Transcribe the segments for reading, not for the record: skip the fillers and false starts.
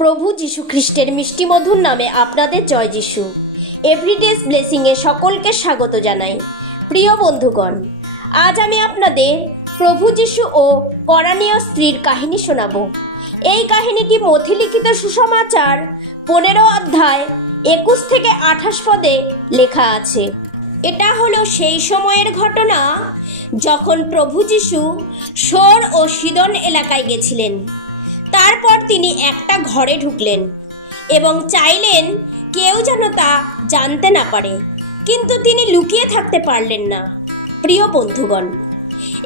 প্রভু যীশু খ্রিস্টের মিষ্টি মধুর নামে আপনাদের জয় যিশু। এভরিডেজ ব্লেসিংয়ে সকলকে স্বাগত জানাই। প্রিয় বন্ধুগণ, আজ আমি আপনাদের প্রভু যীশু ও কনানীয় স্ত্রীর কাহিনী শোনাব। এই কাহিনীটি মথি লিখিত সুসমাচার 15 অধ্যায় 21 থেকে 28 পদে লেখা আছে। এটা হলো সেই সময়ের ঘটনা যখন প্রভু যীশু সোর ও সিদন এলাকায় গেছিলেন। তারপর তিনি একটা ঘরে ঢুকলেন এবং চাইলেন কেউ যেন তা জানতে না পারে, কিন্তু তিনি লুকিয়ে থাকতে পারলেন না। প্রিয় বন্ধুগণ,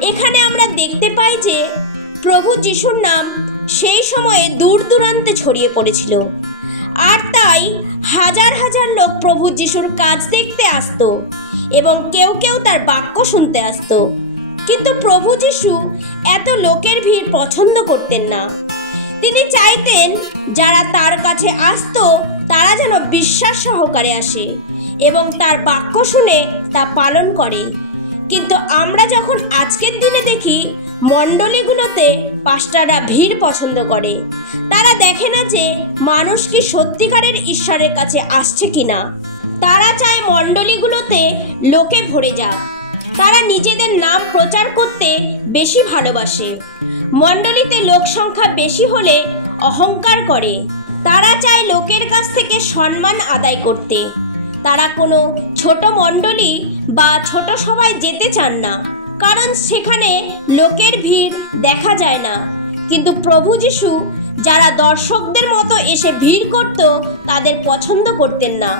এখানে আমরা দেখতে পাই যে প্রভু যিশুর নাম সেই সময়ে দূর দূরান্তে ছড়িয়ে পড়েছিল, আর তাই হাজার হাজার লোক প্রভু যিশুর কাজ দেখতে আসতো এবং কেউ কেউ তার বাক্য শুনতে আসতো। কিন্তু প্রভু যিশু এত লোকের ভিড় পছন্দ করতেন না। তিনি চাইতেন যারা তার কাছে আসতো তারা যেন বিশ্বাস সহকারে আসে এবং তার বাক্য শুনে তা পালন করে। কিন্তু আমরা যখন আজকের দিনে দেখি মণ্ডলীগুলোতে পাস্টাররা ভিড় পছন্দ করে, তারা দেখে না যে মানুষ কি সত্যিকারের ঈশ্বরের কাছে আসছে কিনা। তারা চায় মণ্ডলীগুলোতে লোকে ভরে যাক। তারা নিজেদের নাম প্রচার করতে বেশি ভালোবাসে। মণ্ডলীতে লোক সংখ্যা বেশি হলে অহংকার করে। তারা চায় লোকের কাছ থেকে সম্মান আদায় করতে। তারা কোনো ছোট মণ্ডলী বা ছোট সভায় যেতে চান না, কারণ সেখানে লোকের ভিড় দেখা যায় না। কিন্তু প্রভু যীশু যারা দর্শকদের মতো এসে ভিড় করত তাদের পছন্দ করতেন না।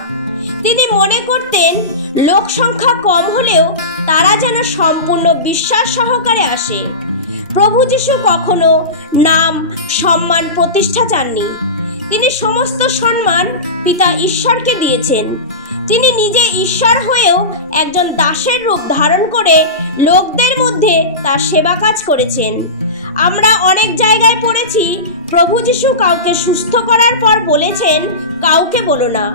তিনি মনে করতেন লোক সংখ্যা কম হলেও তারা যেন সম্পূর্ণ বিশ্বাস সহকারে আসে। প্রভু যীশু কখনো নাম, সম্মান, প্রতিষ্ঠা চাননি। তিনি সমস্ত সম্মান পিতা ঈশ্বরকে দিয়েছেন। তিনি নিজে ঈশ্বর হয়েও একজন দাসের রূপ ধারণ করে লোকদের মধ্যে তার সেবা কাজ করেছেন। আমরা অনেক জায়গায় পড়েছি প্রভু যীশু কাউকে সুস্থ করার পর বলেছেন, কাউকে বলো না,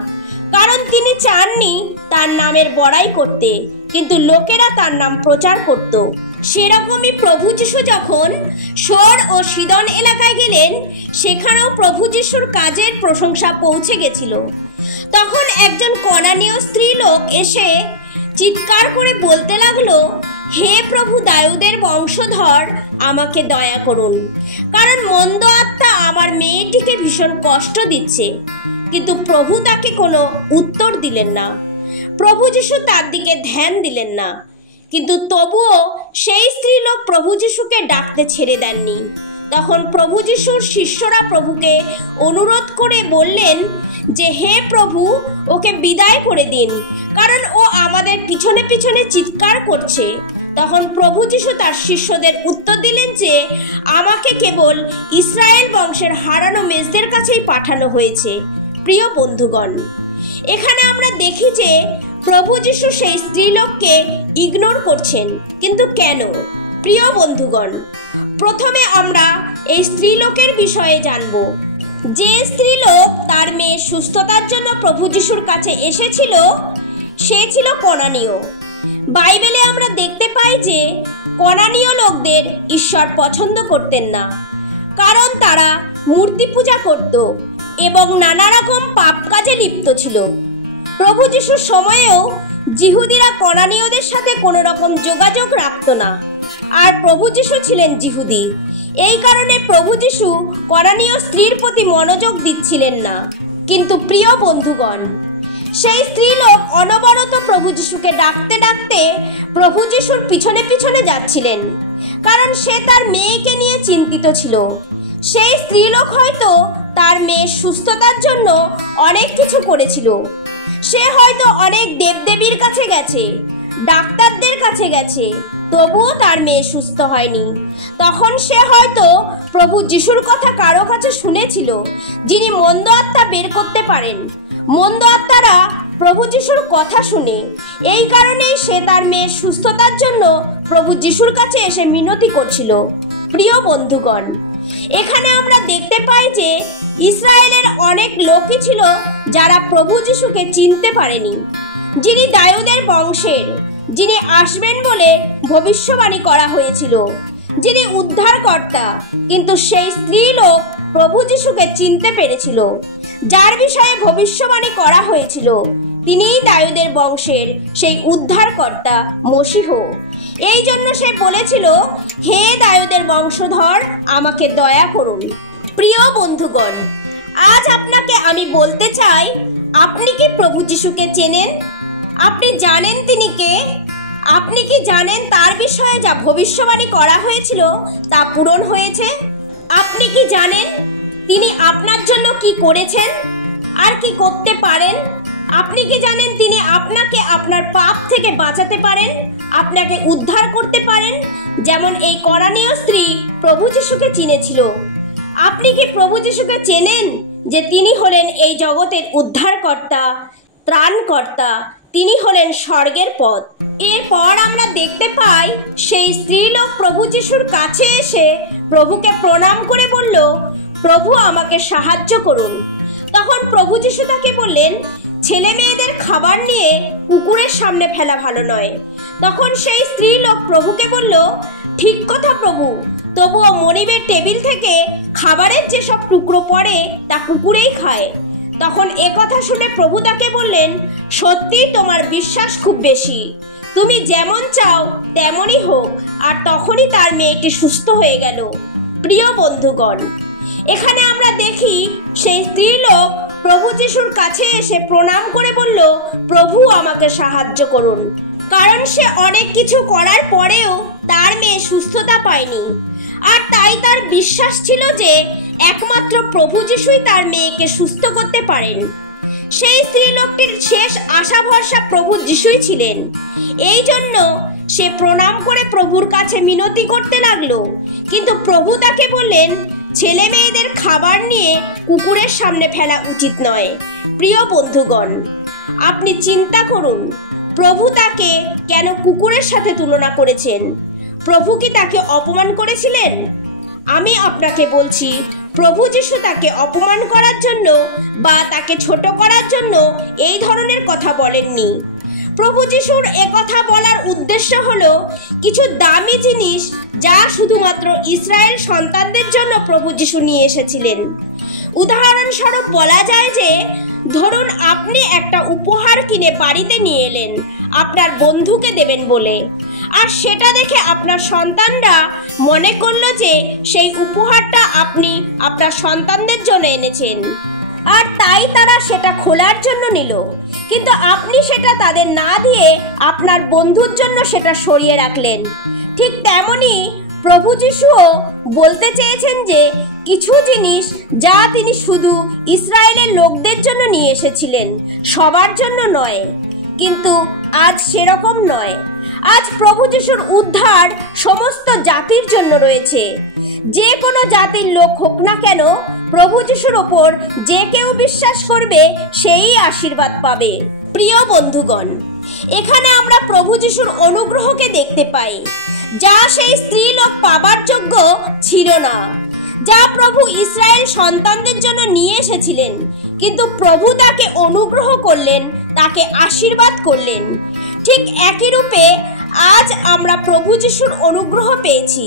কারণ তিনি চাননি তার নামের বড়াই করতে, কিন্তু লোকেরা তার নাম প্রচার করত। সেরকমই প্রভু যীশু যখন সোর ও সিদন এলাকায় গেলেন, সেখানেও প্রভু যীশুর কাজের প্রশংসা পৌঁছে গেছিল। তখন একজন কনানীয় স্ত্রী লোক এসে চিৎকার করে বলতে লাগলো, হে প্রভু দাউদের বংশধর, আমাকে দয়া করুন, কারণ মন্দ আত্মা আমার মেয়েটিকে ভীষণ কষ্ট দিচ্ছে। কিন্তু প্রভু তাকে কোনো উত্তর দিলেন না। প্রভু যীশু তার দিকে ধ্যান দিলেন না। কিন্তু তবুও সেই স্ত্রীলোক প্রভু যীশুকে ডাকতে ছেড়ে দেননি। তখন প্রভু যীশুর শিষ্যরা প্রভুকে অনুরোধ করে বললেন যে, হে প্রভু, ওকে বিদায় করে দিন, কারণ ও আমাদের পিছনে পিছনে চিৎকার করছে। তখন প্রভু যীশু তার শিষ্যদের উত্তর দিলেন যে, আমাকে কেবল ইসরায়েল বংশের হারানো মেজদের কাছেই পাঠানো হয়েছে। প্রিয় বন্ধুগণ, এখানে আমরা দেখি যে প্রভু যীশু সেই স্ত্রীলোককে ইগনোর করছেন। কিন্তু কেন? প্রিয় বন্ধুগণ, প্রথমে আমরা এই স্ত্রীলোকের বিষয়ে জানব। যে স্ত্রীলোক তার মেয়ের সুস্থতার জন্য প্রভু যীশুর কাছে এসেছিল, সে ছিল কনানীয়। বাইবেলে আমরা দেখতে পাই যে কনানীয় লোকদের ঈশ্বর পছন্দ করতেন না, কারণ তারা মূর্তি পূজা করত এবং নানা রকম পাপ কাজে লিপ্ত ছিল। প্রভু যীশুর সময়েও জিহুদিরা কনানীয়দের সাথে কোনো রকম যোগাযোগ রাখত না, আর প্রভু যীশু ছিলেন জিহুদি। এই কারণে প্রভু যীশু কনানীয় স্ত্রীর প্রতি মনোযোগ দিচ্ছিলেন না। কিন্তু প্রিয় বন্ধুগণ, সেই স্ত্রীলোক অনবরত প্রভু যীশুকে ডাকতে ডাকতে প্রভু যীশুর পিছনে পিছনে যাচ্ছিলেন, কারণ সে তার মেয়েকে নিয়ে চিন্তিত ছিল। সেই স্ত্রীলোক হয়তো তার মেয়ের সুস্থতার জন্য অনেক কিছু করেছিল। সে হয়তো অনেক দেবদেবীর কাছে গেছে, ডাক্তারদের কাছে গেছে, তবুও তার মেয়ে সুস্থ হয়নি। তখন সে হয়তো প্রভু যিশুর কথা কারো কাছে শুনেছিল, যিনি মন্দ আত্মা বের করতে পারেন। মন্দ আত্মারা প্রভু যিশুর কথা শুনে। এই কারণেই সে তার মেয়ের সুস্থতার জন্য প্রভু যিশুর কাছে এসে মিনতি করছিল। প্রিয় বন্ধুগণ, এখানে আমরা দেখতে পাই যে ইসরায়েলের অনেক লোকই ছিল যারা প্রভু যিশুকে চিনতে পারেনি, যিনি দাউদের বংশের, যিনি আসবেন বলে ভবিষ্যবাণী করা হয়েছিল, যিনি উদ্ধারকর্তা। কিন্তু সেই স্ত্রীলোক প্রভু যিশুকে চিনতে পেরেছিল, যার বিষয়ে ভবিষ্যবাণী করা হয়েছিল। তিনিই দাউদের বংশের সেই উদ্ধারকর্তা মশীহ। এই জন্য সে বলেছিল, হে দাউদের বংশধর, আমাকে দয়া করুন। প্রিয় বন্ধুগণ, আজ আপনাকে আমি বলতে চাই, আপনি কি প্রভু যিশুকে চেনেন? আপনি জানেন তিনি কে? আপনি কি জানেন তার বিষয়ে যা ভবিষ্যবাণী করা হয়েছিল তা পূরণ হয়েছে? আপনি কি জানেন তিনি আপনার জন্য কি করেছেন আর কি করতে পারেন? আপনি কি জানেন তিনি আপনাকে আপনার পাপ থেকে বাঁচাতে পারেন, আপনাকে উদ্ধার করতে পারেন, যেমন এই কনানীয় স্ত্রী প্রভু যিশুকে চিনেছিল? আপনি কি প্রভু যিশুকে চেনেন যে তিনি হলেন এই জগতের উদ্ধারকর্তা, ত্রাণকর্তা? তিনি হলেন স্বর্গের পথ। এরপর আমরা দেখতে পাই সেই স্ত্রীলোক প্রভু যিশুর কাছে এসে প্রভুকে প্রণাম করে বলল, প্রভু আমাকে সাহায্য করুন। তখন প্রভু যিশু তাকে বললেন, ছেলে মেয়েদের খাবার নিয়ে কুকুরের সামনে ফেলা ভালো নয়। তখন সেই স্ত্রীলোক প্রভুকে বলল, ঠিক কথা প্রভু, তবুও মনিবের টেবিল থেকে খাবারের যেসব টুকরো পড়ে তা কুকুরেই খায়। তখন একথা শুনে প্রভু তাকে বললেন, সত্যি তোমার বিশ্বাস খুব বেশি, তুমি যেমন চাও তেমনই হোক। আর তখনই তার মেয়েটি সুস্থ হয়ে গেল। প্রিয় বন্ধুগণ, এখানে আমরা দেখি সেই স্ত্রীলোক প্রভু যিশুর কাছে এসে প্রণাম করে বলল, প্রভু আমাকে সাহায্য করুন। কারণ সে অনেক কিছু করার পরেও তার মেয়ে সুস্থতা পায়নি। আর তাই তার বিশ্বাস ছিল যে একমাত্র প্রভু যিশুই তার মেয়েকে সুস্থ করতে পারেন। সেই স্ত্রীলোকটির শেষ আশা ভরসা প্রভু যিশুই ছিলেন। এই জন্য সে প্রণাম করে প্রভুর কাছে মিনতি করতে লাগলো। কিন্তু প্রভু তাকে বললেন, ছেলে মেয়েদের খাবার নিয়ে কুকুরের সামনে ফেলা উচিত নয়। প্রিয় বন্ধুগণ, আপনি চিন্তা করুন, প্রভু তাকে কেন কুকুরের সাথে তুলনা করেছেন? প্রভু কি তাকে অপমান করেছিলেন? আমি আপনাকে বলছি, প্রভু যিশু তাকে অপমান করার জন্য বা তাকে ছোট করার জন্য এই ধরনের কথা বলেননি। প্রভু যিশুর একথা বলার উদ্দেশ্য হলো কিছু দামি জিনিস যা শুধুমাত্র ইসরায়েল সন্তানদের জন্য প্রভু যিশু নিয়ে এসেছিলেন। উদাহরণস্বরূপ বলা যায় যে, ধরুন আপনি একটা উপহার কিনে বাড়িতে নিয়ে এলেন আপনার বন্ধুকে দেবেন বলে, আর সেটা দেখে আপনার সন্তানরা মনে করলো যে সেই উপহারটা আপনি আপনার সন্তানদের জন্য এনেছেন, আর তাই তারা সেটা খোলার জন্য নিল। কিন্তু আপনি সেটা তাদের না দিয়ে আপনার বন্ধুর জন্য সেটা সরিয়ে রাখলেন। ঠিক তেমনই প্রভু যিশুও বলতে চেয়েছেন যে কিছু জিনিস যা তিনি শুধু ইসরায়েলের লোকদের জন্য নিয়ে এসেছিলেন, সবার জন্য নয়। কিন্তু আজ সেরকম নয়। আজ প্রভু যিশুর উদ্ধার সমস্ত জাতির জন্য রয়েছে। যে কোনো জাতির লোক হোক না কেন, প্রভু যিশুর ওপর যে কেউ বিশ্বাস করবে সেই আশীর্বাদ পাবে। প্রিয় বন্ধুগণ, এখানে আমরা প্রভু যিশুর অনুগ্রহকে দেখতে পাই, যা সেই স্ত্রীলোক পাবার যোগ্য ছিল না, যা প্রভু ইসরায়েল সন্তানদের জন্য নিয়ে এসেছিলেন। কিন্তু প্রভু তাকে অনুগ্রহ করলেন, তাকে আশীর্বাদ করলেন। ঠিক একই রূপে আজ আমরা প্রভু যিশুর অনুগ্রহ পেয়েছি,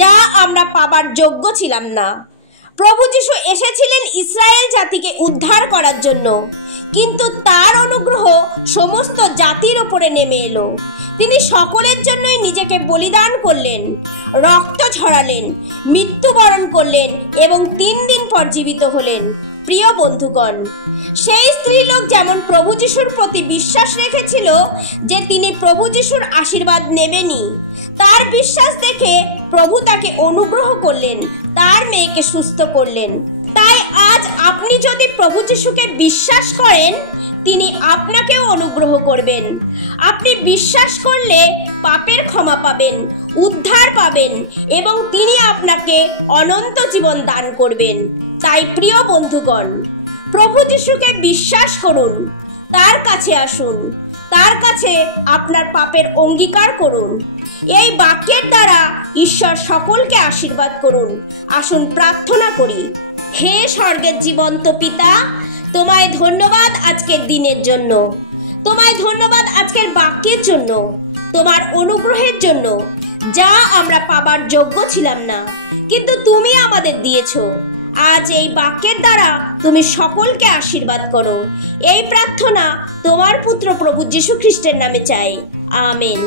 যা আমরা পাবার যোগ্য ছিলাম না। প্রভু যিশু এসেছিলেন ইসরায়েল জাতিকে উদ্ধার করার জন্য, কিন্তু তার অনুগ্রহ সমস্ত জাতির ওপরে নেমে এলো। তিনি সকলের জন্যই নিজেকে বলিদান করলেন, রক্ত ঝরালেন, মৃত্যুবরণ করলেন এবং 3 দিন পর জীবিত হলেন। প্রিয় বন্ধুগণ, সেই স্ত্রীলোক যেমন প্রভু যিশুর প্রতি বিশ্বাস রেখেছিল যে তিনি প্রভু যিশুর আশীর্বাদ নেবেনই, তার বিশ্বাস দেখে প্রভু তাকে অনুগ্রহ করলেন, তার মেয়েকে সুস্থ করলেন। তাই আজ আপনি যদি প্রভু যিশুকে বিশ্বাস করেন, তিনি আপনাকেও অনুগ্রহ করবেন। আপনি বিশ্বাস করলে পাপের ক্ষমা পাবেন, উদ্ধার পাবেন এবং তিনি আপনাকে অনন্ত জীবন দান করবেন। তাই প্রিয় বন্ধুগণ, প্রভু যিশুকে বিশ্বাস করুন, তার কাছে আসুন, তার কাছে আপনার পাপের অঙ্গীকার করুন। এই বাক্যের দ্বারা ঈশ্বর সকলকে আশীর্বাদ করুন। আসুন প্রার্থনা করি। হে স্বর্গের জীবন্ত পিতা, তোমায় ধন্যবাদ আজকের দিনের জন্য, তোমায় ধন্যবাদ আজকের বাক্যের জন্য, তোমার অনুগ্রহের জন্য, যা আমরা পাবার যোগ্য ছিলাম না, কিন্তু তুমি আমাদের দিয়েছো। আজ এই বাক্যের দ্বারা তুমি সকলকে আশীর্বাদ করো। এই প্রার্থনা তোমার পুত্র প্রভু যীশু খ্রিস্টের নামে চাই, আমেন।